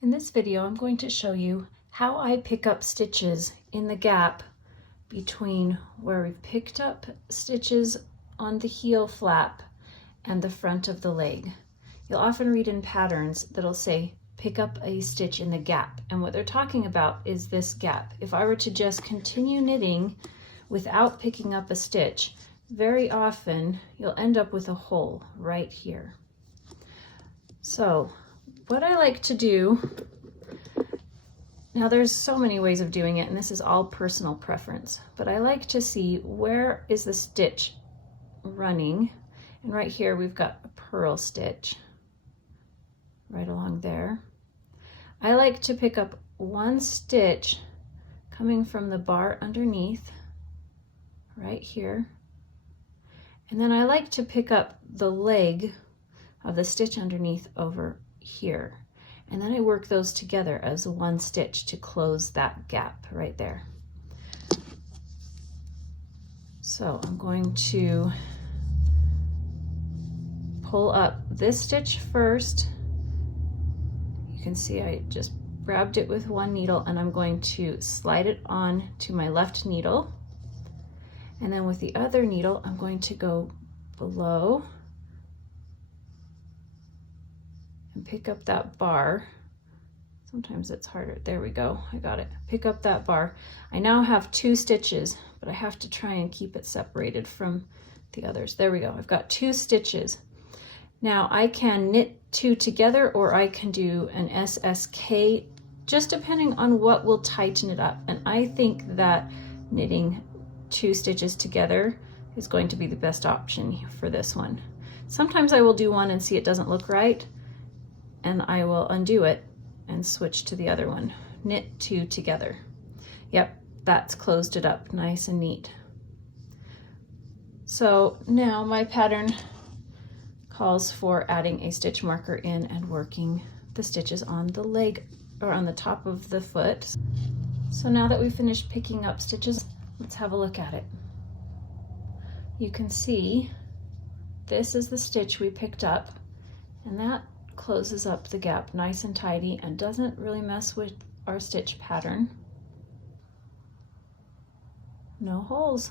In this video, I'm going to show you how I pick up stitches in the gap between where we've picked up stitches on the heel flap and the front of the leg. You'll often read in patterns that'll say, pick up a stitch in the gap. And what they're talking about is this gap. If I were to just continue knitting without picking up a stitch, very often you'll end up with a hole right here. So what I like to do, now there's so many ways of doing it and this is all personal preference, but I like to see where is the stitch running. And right here we've got a purl stitch right along there. I like to pick up one stitch coming from the bar underneath right here. And then I like to pick up the leg of the stitch underneath over here. And then I work those together as one stitch to close that gap right there. So I'm going to pull up this stitch first. You can see I just grabbed it with one needle and I'm going to slide it on to my left needle. And then with the other needle, I'm going to go below and pick up that bar. Sometimes it's harder. There we go. I got it. Pick up that bar. I now have two stitches, but I have to try and keep it separated from the others. There we go. I've got two stitches. Now I can knit two together or I can do an SSK, just depending on what will tighten it up. And I think that knitting two stitches together is going to be the best option for this one. Sometimes I will do one and see it doesn't look right, and I will undo it and switch to the other one. Knit two together. Yep, that's closed it up nice and neat. So now my pattern calls for adding a stitch marker in and working the stitches on the leg or on the top of the foot. So now that we've finished picking up stitches, let's have a look at it. You can see this is the stitch we picked up, and that closes up the gap nice and tidy and doesn't really mess with our stitch pattern. No holes.